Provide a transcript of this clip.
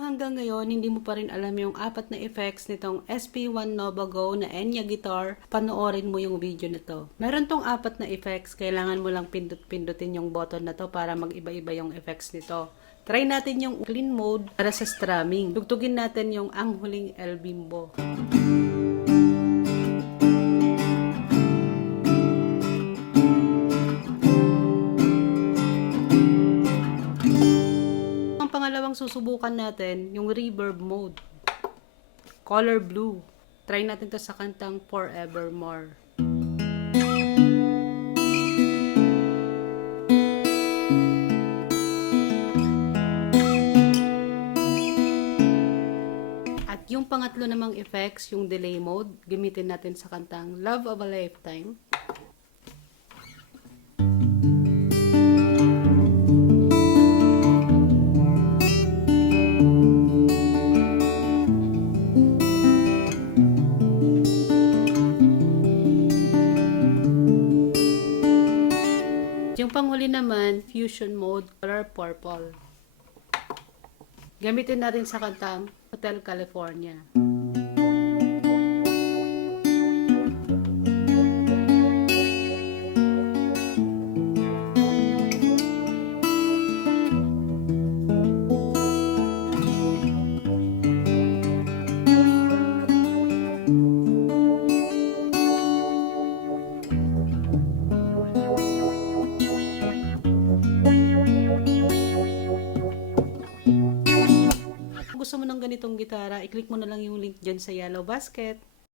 Kung hanggang ngayon hindi mo pa rin alam yung apat na effects nitong SP1 Nova Go na Enya guitar, panoorin mo yung video na to. Meron tong apat na effects, kailangan mo lang pindot-pindutin yung button na to para mag-iba-iba yung effects nito. Try natin yung clean mode para sa strumming. Tugtugin natin yung Ang Huling El Bimbo. Pangalawang susubukan natin, yung reverb mode. Color blue. Try natin to sa kantang Forevermore. At yung pangatlo namang effects, yung delay mode, gamitin natin sa kantang Love of a Lifetime. Yung panghuli naman, fusion mode, color purple. Gamitin natin sa kantang Hotel California. Gusto mo ng ganitong gitara, i-click mo na lang yung link dyan sa yellow basket.